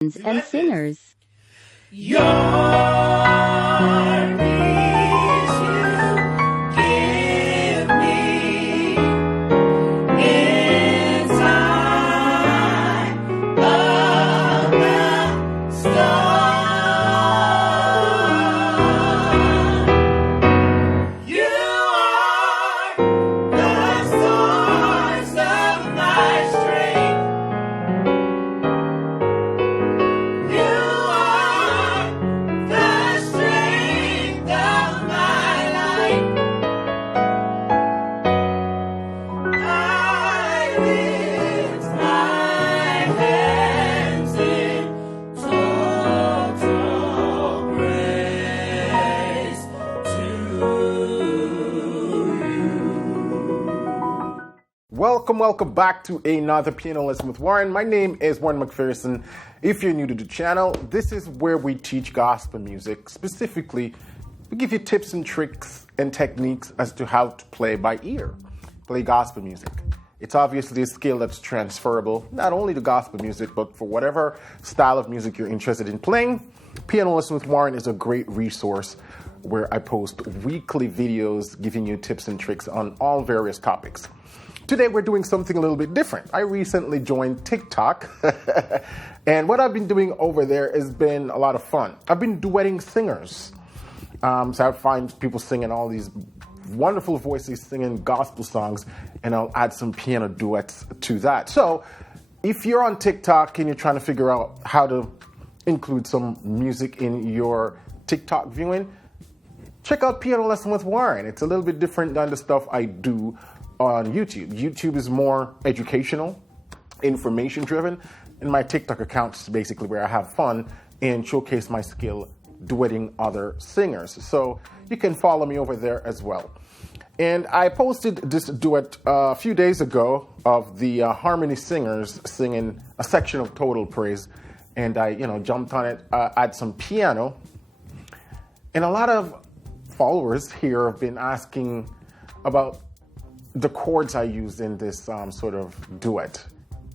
and singers. Your peace you give me inside of the storm. You are the source of my strength. You are the strength of my life. I lift my hands in total praise to you. Welcome back to another Piano Lesson with Warren. My name is Warren McPherson. If you're new to the channel, this is where we teach gospel music. Specifically, we give you tips and tricks and techniques as to how to play by ear, play gospel music. It's obviously a skill that's transferable, not only to gospel music, but for whatever style of music you're interested in playing. Piano Lesson with Warren is a great resource where I post weekly videos giving you tips and tricks on all various topics. Today we're doing something a little bit different. I recently joined TikTok and what I've been doing over there has been a lot of fun. I've been duetting singers. So I find people singing all these wonderful voices singing gospel songs, and I'll add some piano duets to that. So if you're on TikTok and you're trying to figure out how to include some music in your TikTok viewing, check out Piano Lesson with Warren. It's a little bit different than the stuff I do on YouTube. YouTube is more educational, information driven, and my TikTok account is basically where I have fun and showcase my skill duetting other singers. So you can follow me over there as well. And I posted this duet a few days ago of the Harmony Singers singing a section of Total Praise, and I jumped on it, add some piano, and a lot of followers here have been asking about the chords I used in this sort of duet.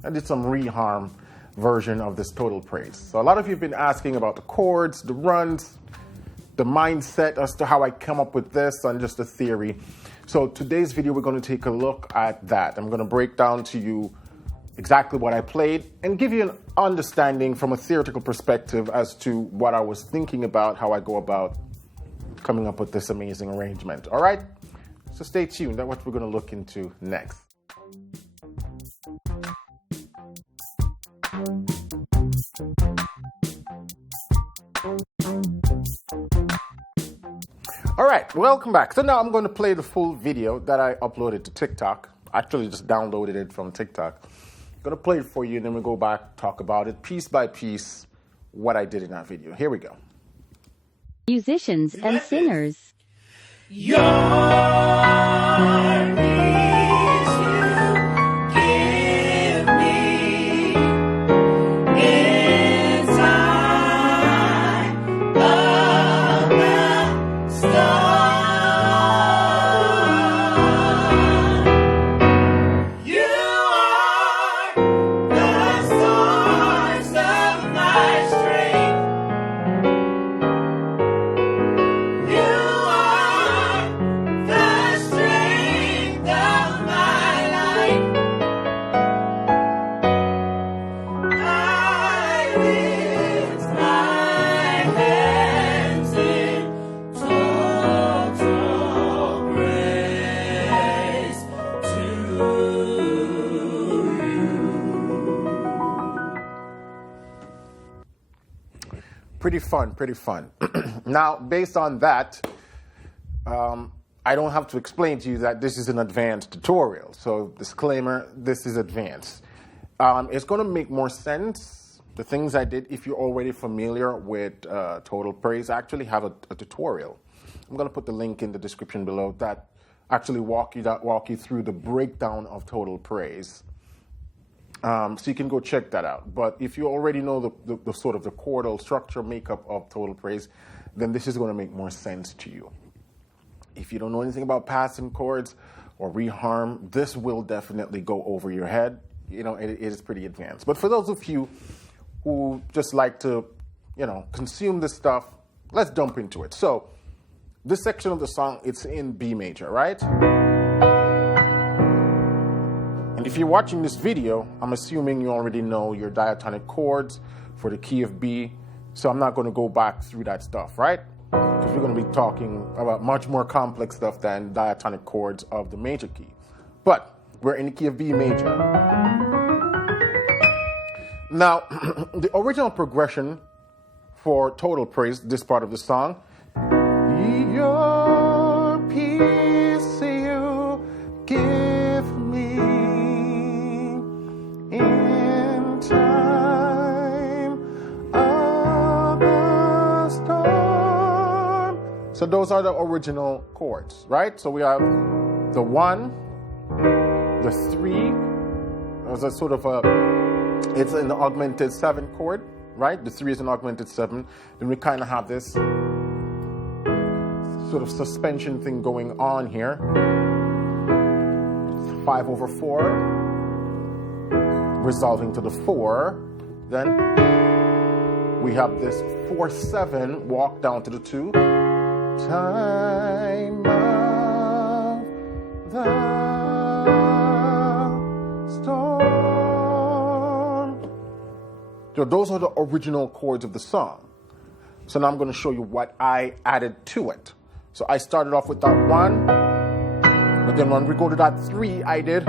I did some reharm version of this Total Praise. So a lot of you have been asking about the chords, the runs, the mindset as to how I come up with this, and just the theory. So today's video, we're going to take a look at that. I'm going to break down to you exactly what I played and give you an understanding from a theoretical perspective as to what I was thinking about, how I go about coming up with this amazing arrangement. All right? So stay tuned. That's what we're going to look into next. All right, welcome back. So now I'm going to play the full video that I uploaded to TikTok. I actually just downloaded it from TikTok. I'm going to play it for you, and then we'll go back, talk about it piece by piece, what I did in that video. Here we go. Musicians and singers. Your peace you give me inside of the storm. You are the source of my strength. You are the strength of my life. I lift my hands in total praise to you. Pretty fun, pretty fun. Now, based on that, I don't have to explain to you that this is an advanced tutorial. So, disclaimer, this is advanced. It's going to make more sense, the things I did, if you're already familiar with Total Praise. I actually have a tutorial. I'm going to put the link in the description below that actually walk you through the breakdown of Total Praise. So you can go check that out. But if you already know the sort of the chordal structure makeup of Total Praise, then this is going to make more sense to you. If you don't know anything about passing chords or reharm, this will definitely go over your head. You know, it is pretty advanced. But for those of you who just like to, consume this stuff, let's jump into it. So this section of the song, it's in B major, right? And if you're watching this video, I'm assuming you already know your diatonic chords for the key of B. So I'm not going to go back through that stuff, right? Because we're going to be talking about much more complex stuff than diatonic chords of the major key. But we're in the key of B major. Now, the original progression for total praise, this part of the song, your peace you give me in time of the storm. So those are the original chords, right? So we have the 1, the 3, as a sort of it's an augmented 7 chord, right? The 3 is an augmented 7. Then we kind of have this sort of suspension thing going on here. 5/4, resolving to the 4. Then we have this 4/7 walk down to the 2. Time of the storm. So those are the original chords of the song. So now I'm going to show you what I added to it. So I started off with that 1, but then when we go to that 3, I did.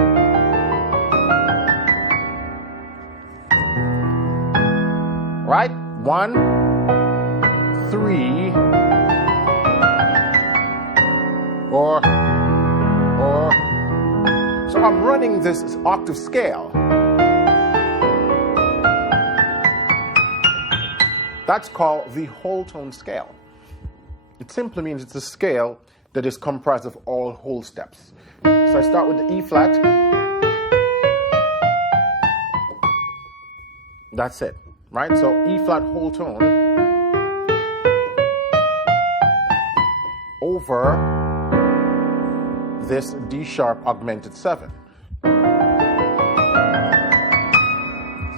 Right? 1, 3, or. So I'm running this octave scale. That's called the whole tone scale. It simply means it's a scale that is comprised of all whole steps. So I start with the E flat. That's it, right? So E flat whole tone over this D sharp augmented 7.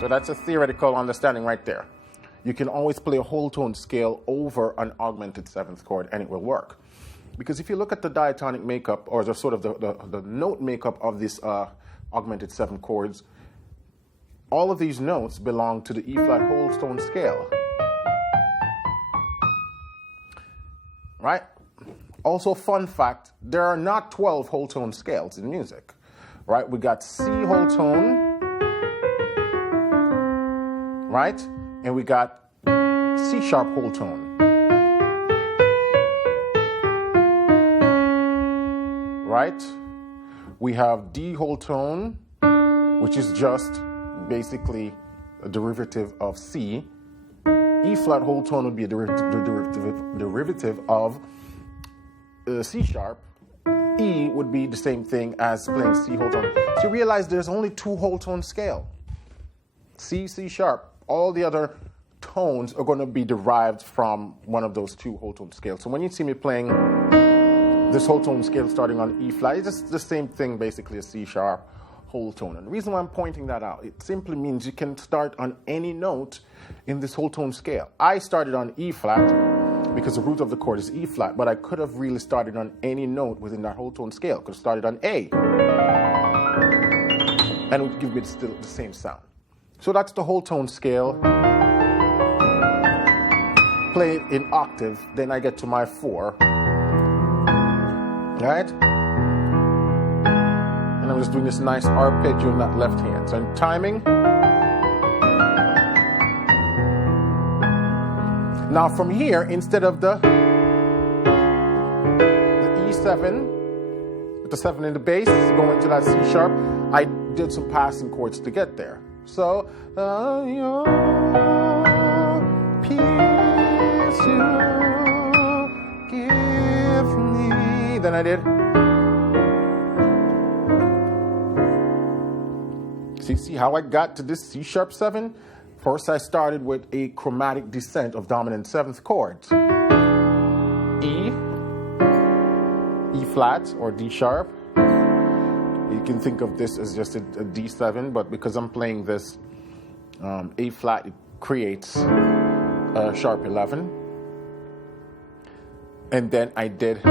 So that's a theoretical understanding right there. You can always play a whole tone scale over an augmented 7th chord and it will work. Because if you look at the diatonic makeup, or the sort of the note makeup of this augmented 7 chords, all of these notes belong to the E flat whole tone scale. Right? Also, fun fact, there are not 12 whole tone scales in music. Right? We got C whole tone, right? And we got C sharp whole tone. Right? We have D whole tone, which is just basically a derivative of C. E flat whole tone would be a derivative of C sharp. E would be the same thing as playing C whole tone. So you realize there's only 2 whole tone scale. C, C sharp. All the other tones are going to be derived from one of those 2 whole tone scales. So when you see me playing this whole tone scale starting on E flat, it's just the same thing basically as C sharp whole tone. And the reason why I'm pointing that out, it simply means you can start on any note in this whole tone scale. I started on E flat because the root of the chord is E flat, but I could have really started on any note within that whole tone scale. Could have started on A, and it would give me still the same sound. So that's the whole tone scale. Play it in octave, then I get to my 4. Right? And I'm just doing this nice arpeggio in that left hand. So in timing. Now from here, instead of the E7, with the 7 in the bass, going to that C sharp, I did some passing chords to get there. So, your peace you give me. Then I did. See how I got to this C sharp 7? First, I started with a chromatic descent of dominant 7th chords. E, E flat, or D sharp. You can think of this as just a D7, but because I'm playing this A flat, it creates a sharp 11. And then I did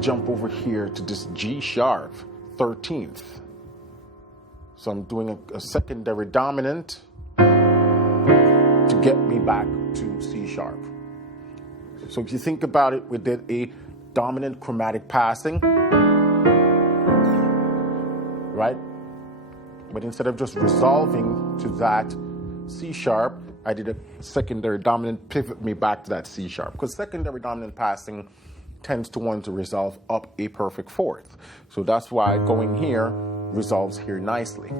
jump over here to this G sharp 13th. So I'm doing a secondary dominant to get me back to C sharp. So if you think about it, we did a dominant chromatic passing, right? But instead of just resolving to that C sharp, I did a secondary dominant pivot me back to that C sharp, because secondary dominant passing tends to want to resolve up a perfect fourth. So that's why going here resolves here nicely.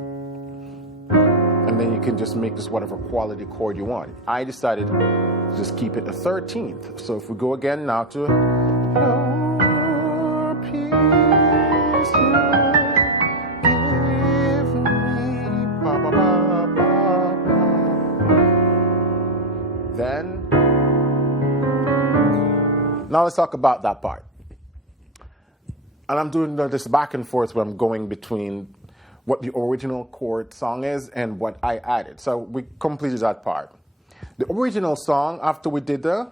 And then you can just make this whatever quality chord you want. I decided to just keep it a 13th. So if we go again now to Your peace you give me, ba, ba, ba, ba, ba. Then, now let's talk about that part. And I'm doing this back and forth where I'm going between what the original chord song is and what I added. So we completed that part. The original song, after we did the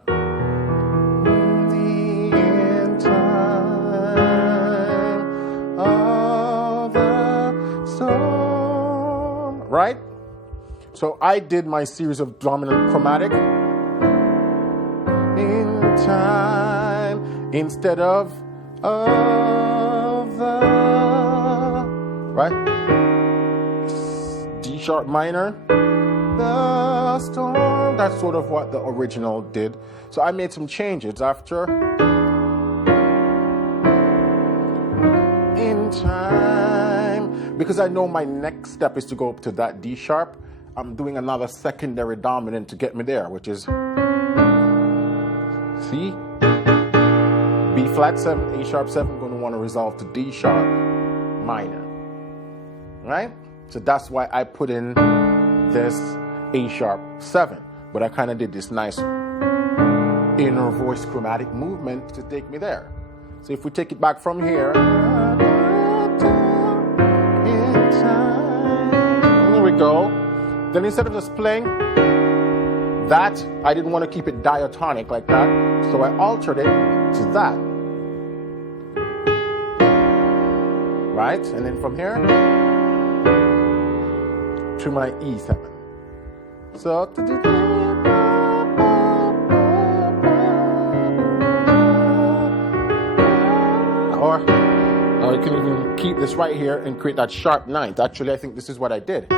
end time of the storm, right? So I did my series of dominant chromatic in time instead of the, right? D sharp minor, the storm. That's sort of what the original did. So I made some changes after in time, because I know my next step is to go up to that D sharp. I'm doing another secondary dominant to get me there, which is C, B flat 7, A sharp 7, going to want to resolve to D sharp minor, right? So that's why I put in this A sharp 7, but I kind of did this nice inner voice chromatic movement to take me there. So if we take it back from here, there we go. Then instead of just playing that, I didn't want to keep it diatonic like that, so I altered it to that. Right? And then from here to my E7. So, or you can even keep this right here and create that sharp ninth. Actually, I think this is what I did.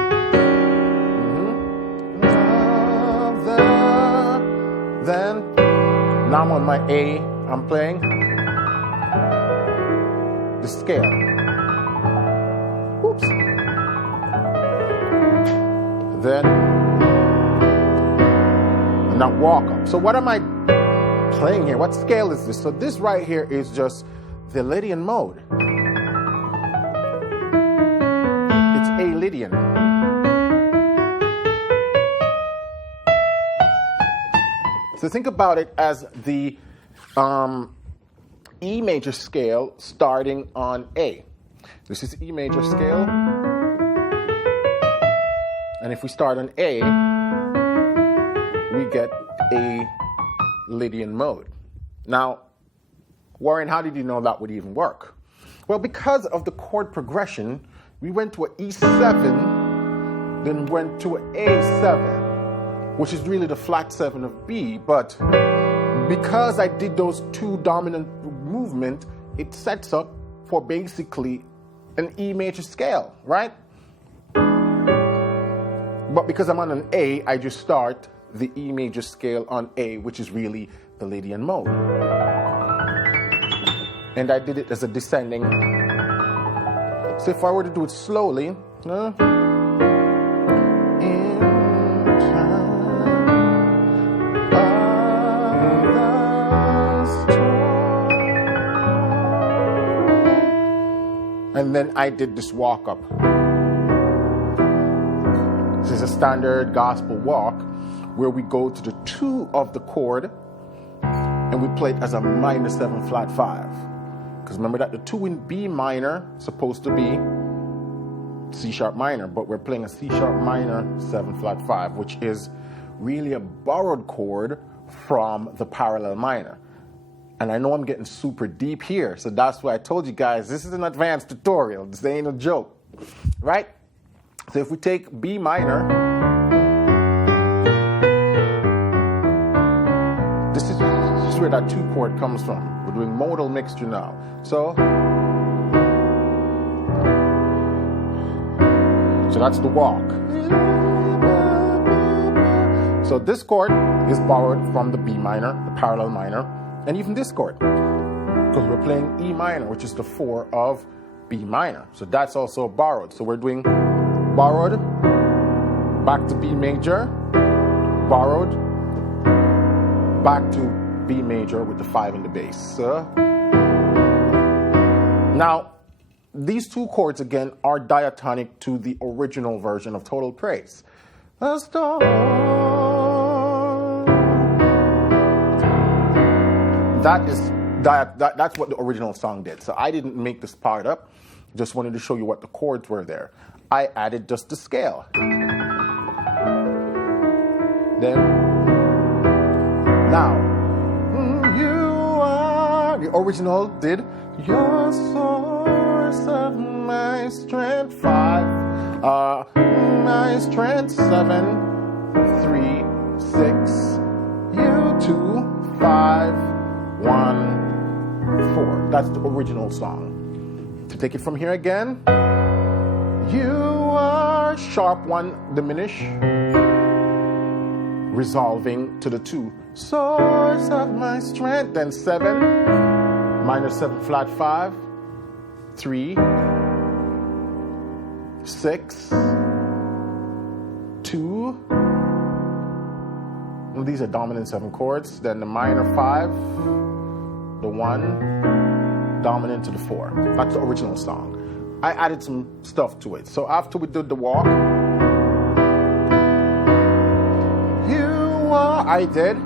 Then, now I'm on my A, I'm playing the scale. Oops. Then, now walk up. So what am I playing here? What scale is this? So this right here is just the Lydian mode. It's A Lydian. So think about it as the E major scale starting on A. This is E major scale. And if we start on A, we get a Lydian mode. Now, Warren, how did you know that would even work? Well, because of the chord progression, we went to an E7, then went to an A7. Which is really the flat 7 of B, but because I did those two dominant movements, it sets up for basically an E major scale, right? But because I'm on an A, I just start the E major scale on A, which is really the Lydian mode. And I did it as a descending. So if I were to do it slowly, and then I did this walk up. This is a standard gospel walk where we go to the 2 of the chord and we play it as a minor 7 flat 5. Because remember that the 2 in B minor is supposed to be C sharp minor, but we're playing a C sharp minor 7 flat 5, which is really a borrowed chord from the parallel minor. And I know I'm getting super deep here, so that's why I told you guys this is an advanced tutorial. This ain't a joke, right? So if we take B minor, this is where that 2 chord comes from. We're doing modal mixture now. So that's the walk. So this chord is borrowed from the B minor, the parallel minor, and even this chord, because we're playing E minor, which is the 4 of B minor. So that's also borrowed. So we're doing borrowed, back to B major, borrowed, back to B major with the 5 in the bass. Now, these 2 chords again are diatonic to the original version of Total Praise. A star. That's what the original song did. So I didn't make this part up. Just wanted to show you what the chords were there. I added just the scale. Then, now, you are, the original did, your source of my strength, 5, my strength, 7, 3, 6, you 2, 5, 1, 4. That's the original song. To take it from here again, you are sharp 1 diminish, resolving to the 2, source of my strength, then 7, minor 7 flat 5, 3, 6, 2, and these are dominant 7 chords, then the minor 5, the 1, dominant to the 4. That's the original song. I added some stuff to it. So after we did the walk, I did.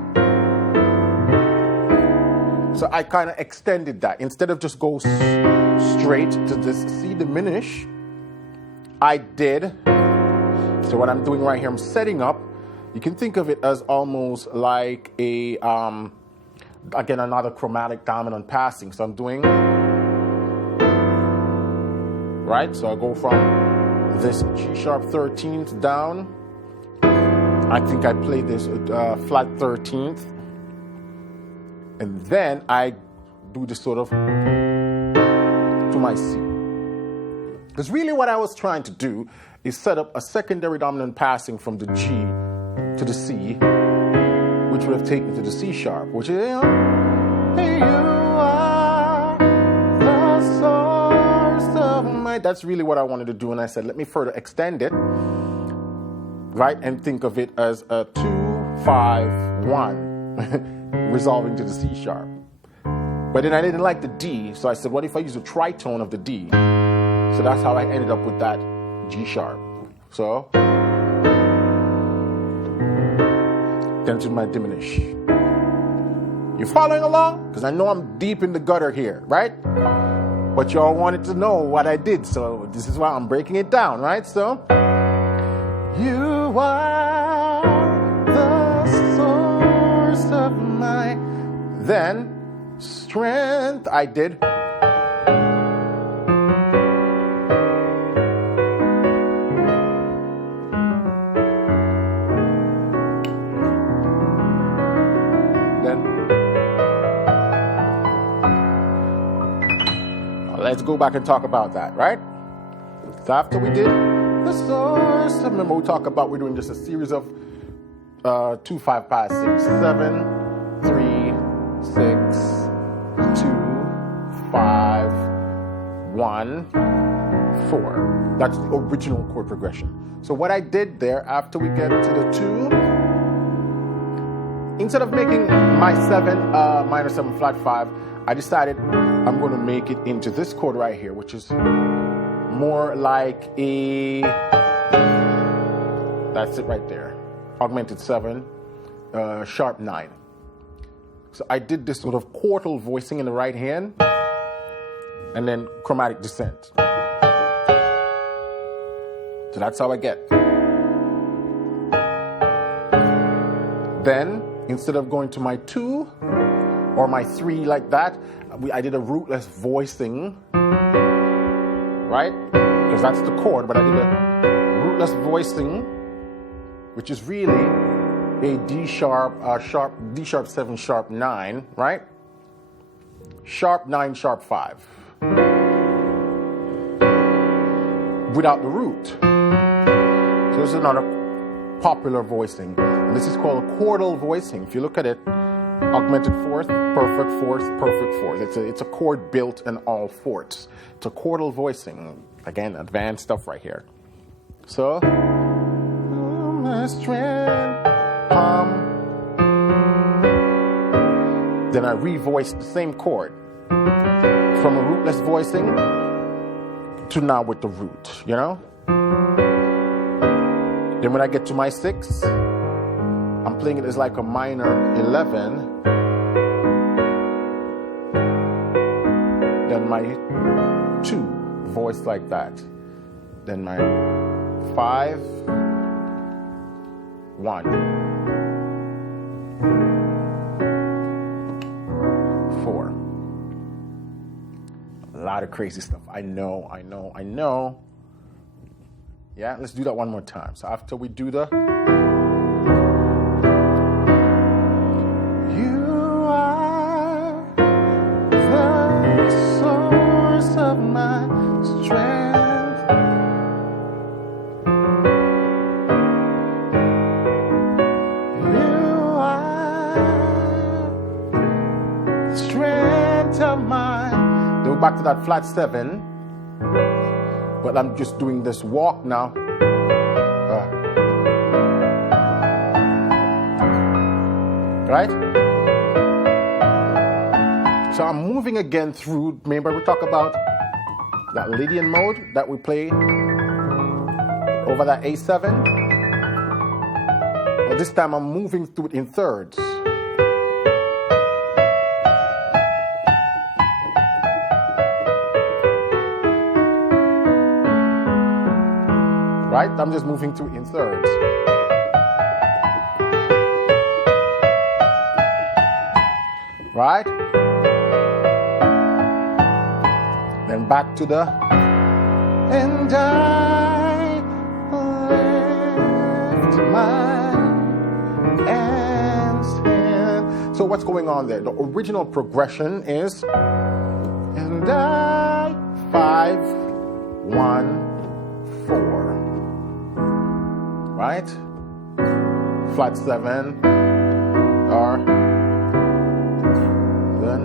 So I kind of extended that. Instead of just go straight to this C diminish, I did. So what I'm doing right here, I'm setting up. You can think of it as almost like a, again, another chromatic dominant passing. So I'm doing, right? So I go from this G sharp 13th down. I think I played this flat 13th. And then I do this sort of to my C. Because really what I was trying to do is set up a secondary dominant passing from the G to the C, which would have taken to the C sharp, which is, hey, you are the source of my... That's really what I wanted to do, and I said, let me further extend it, right, and think of it as a 2, 5, 1, resolving to the C sharp. But then I didn't like the D, so I said, what if I use a tritone of the D? So that's how I ended up with that G sharp. So, then to my diminish. You following along? Because I know I'm deep in the gutter here, right? But y'all wanted to know what I did, so this is why I'm breaking it down, right? So, you are the source of my, then, strength, I did. Let's go back and talk about that, right? So after we did the source, remember we talked about we're doing just a series of 2, 5, 5, 6, 7, 3, 6, 2, 5, 1, 4. That's the original chord progression. So what I did there after we get to the 2, instead of making my 7 minor 7 flat 5, I decided I'm going to make it into this chord right here, which is more like a, that's it right there, augmented 7, sharp 9. So I did this sort of quartal voicing in the right hand, and then chromatic descent. So that's how I get. Then, instead of going to my 2 or my 3 like that, I did a rootless voicing, right? Because that's the chord, but I did a rootless voicing, which is really a D sharp 7 sharp 9, right? Sharp 9 sharp 5. Without the root. So this is another popular voicing. And this is called a chordal voicing. If you look at it, augmented fourth, perfect fourth, perfect fourth. It's a chord built in all fourths. It's a chordal voicing. Again, advanced stuff right here. So, my strength, then I revoice the same chord from a rootless voicing to now with the root, you know? Then when I get to my 6, I'm playing it as like a minor 11. Then my 2, voiced like that. Then my 5, 1, 4. A lot of crazy stuff. I know. Yeah, let's do that one more time. So after we do the You are the source of my strength. You are the strength of my. Then we're back to that flat 7. But I'm just doing this walk now. Right? So I'm moving again through. Remember we talk about that Lydian mode that we play over that A7? Well, this time I'm moving through it in thirds. Right? I'm just moving through in thirds. Right? Then back to the and I lift my hands in. So what's going on there? The original progression is and I 5, 1, 4. Right? Flat 7 or then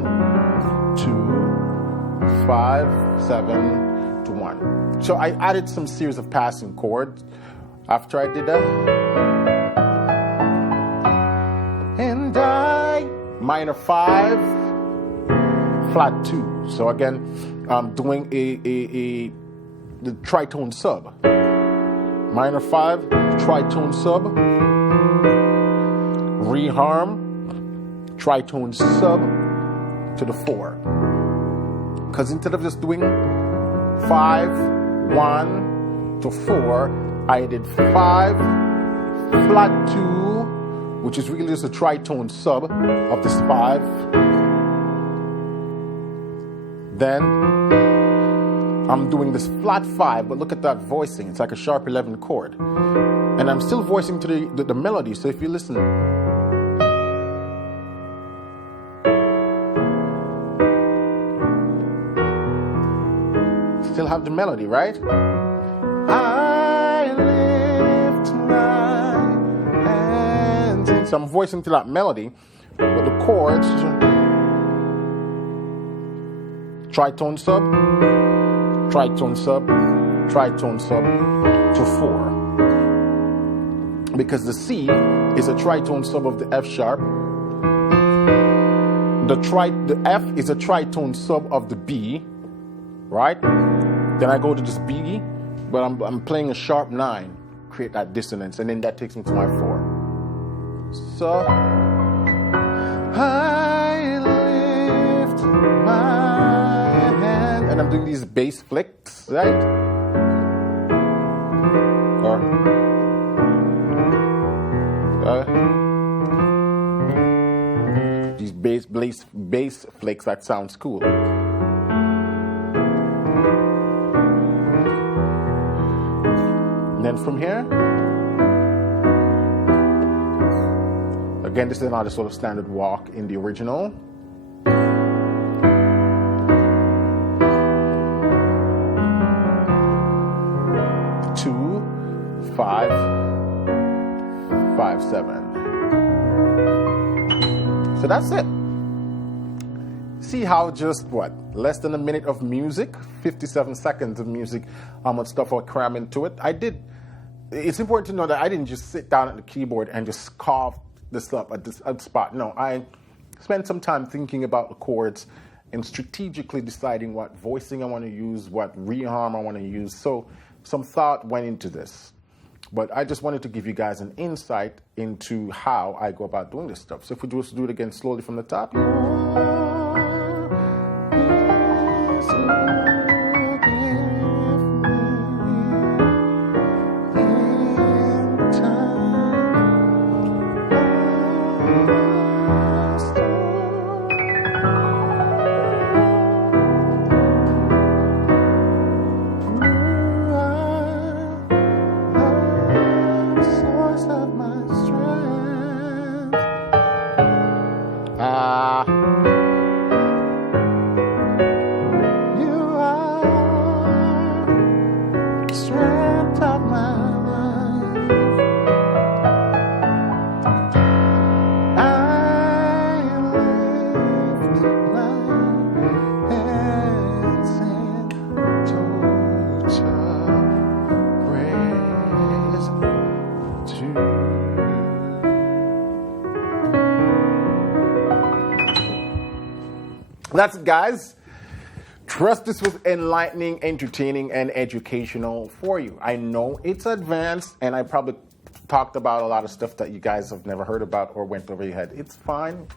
2, 5, 7 to 1. So I added some series of passing chords after I did that. And I minor 5, flat 2. So again, I'm doing the tritone sub. Minor 5, tritone sub, reharm, tritone sub to the 4. Because instead of just doing 5, 1 to 4, I did 5, flat 2, which is really just a tritone sub of this 5. Then I'm doing this flat 5, but look at that voicing. It's like a sharp 11 chord. And I'm still voicing to the melody, so if you listen. Still have the melody, right? I lift my hands. So I'm voicing to that melody, but the chords, tritone sub, tritone sub, tritone sub to 4. Because the C is a tritone sub of the F sharp. The F is a tritone sub of the B, right? Then I go to this B, but I'm playing a sharp 9, create that dissonance, and then that takes me to my 4. So I lift my hand, and I'm doing these bass flicks, right? 4. These bass flicks, that sounds cool. And then from here, again, this is another sort of standard walk in the original. Two, 5, 5, 7. So that's it. See how just less than a minute of music, 57 seconds of music, how much stuff I cram into it. It's important to know that I didn't just sit down at the keyboard and just carve this up at this spot. No, I spent some time thinking about the chords and strategically deciding what voicing I want to use, what reharm I want to use. So some thought went into this. But I just wanted to give you guys an insight into how I go about doing this stuff. So if we just do it again slowly from the top. That's it, guys. Trust this was enlightening, entertaining, and educational for you. I know it's advanced, and I probably talked about a lot of stuff that you guys have never heard about or went over your head. It's fine.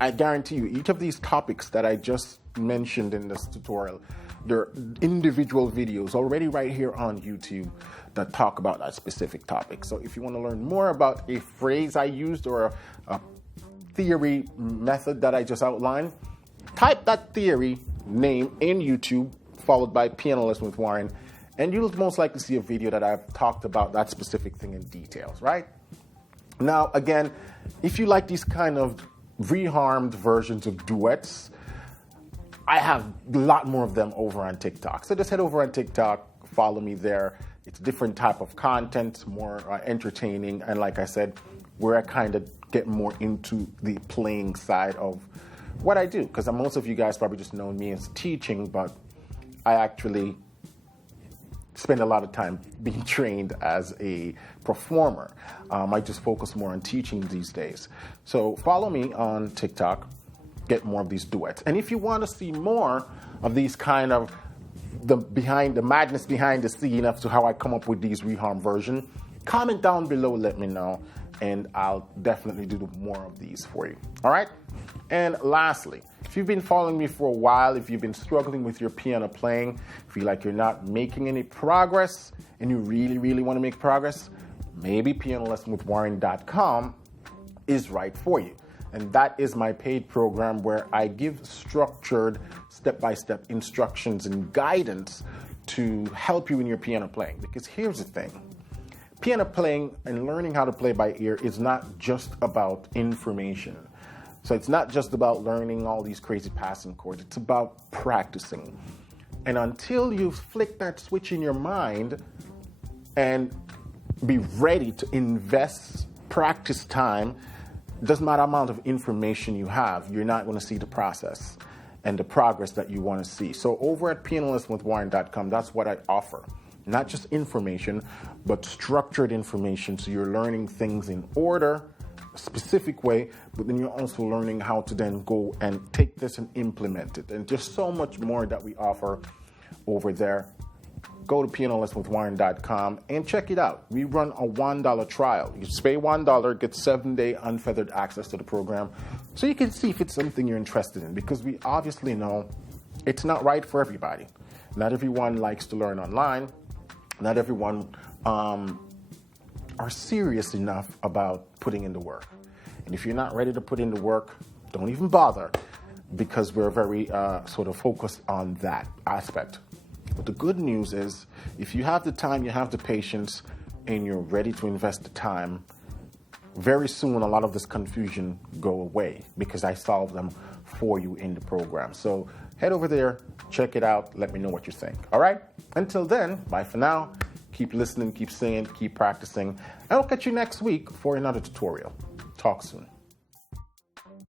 I guarantee you, each of these topics that I just mentioned in this tutorial, there are individual videos already right here on YouTube that talk about that specific topic. So if you want to learn more about a phrase I used or a theory method that I just outlined, type that theory name in YouTube, followed by Piano Lesson with Warren, and you'll most likely see a video that I've talked about that specific thing in details, right? Now, again, if you like these kind of reharmed versions of duets, I have a lot more of them over on TikTok. So just head over on TikTok, follow me there. It's a different type of content, more entertaining, and like I said, where I kind of get more into the playing side of what I do, because most of you guys probably just know me as teaching, but I actually spend a lot of time being trained as a performer. I just focus more on teaching these days. So follow me on TikTok, get more of these duets. And if you want to see more of these kind of the madness behind the scene as to how I come up with these reharm version, comment down below, let me know, and I'll definitely do more of these for you. All right? And lastly, if you've been following me for a while, if you've been struggling with your piano playing, feel like you're not making any progress, and you really, really want to make progress, maybe pianolessonwithwarren.com is right for you. And that is my paid program where I give structured step-by-step instructions and guidance to help you in your piano playing. Because here's the thing. Piano playing and learning how to play by ear is not just about information. So it's not just about learning all these crazy passing chords. It's about practicing. And until you flick that switch in your mind and be ready to invest practice time, doesn't matter the amount of information you have, you're not going to see the process and the progress that you want to see. So over at pianolessonwithwarren.com, that's what I offer. Not just information, but structured information. So you're learning things in order, a specific way, but then you're also learning how to then go and take this and implement it. And just so much more that we offer over there. Go to pianolessonwithwarren.com and check it out. We run a $1 trial. You just pay $1, get 7-day unfeathered access to the program, so you can see if it's something you're interested in, because we obviously know it's not right for everybody. Not everyone likes to learn online. Not everyone are serious enough about putting in the work. And if you're not ready to put in the work, don't even bother, because we're very sort of focused on that aspect. But the good news is, if you have the time, you have the patience, and you're ready to invest the time, very soon a lot of this confusion go away, because I solve them for you in the program. So head over there, check it out, let me know what you think. All right? Until then, bye for now. Keep listening, keep singing, keep practicing, and I'll catch you next week for another tutorial. Talk soon.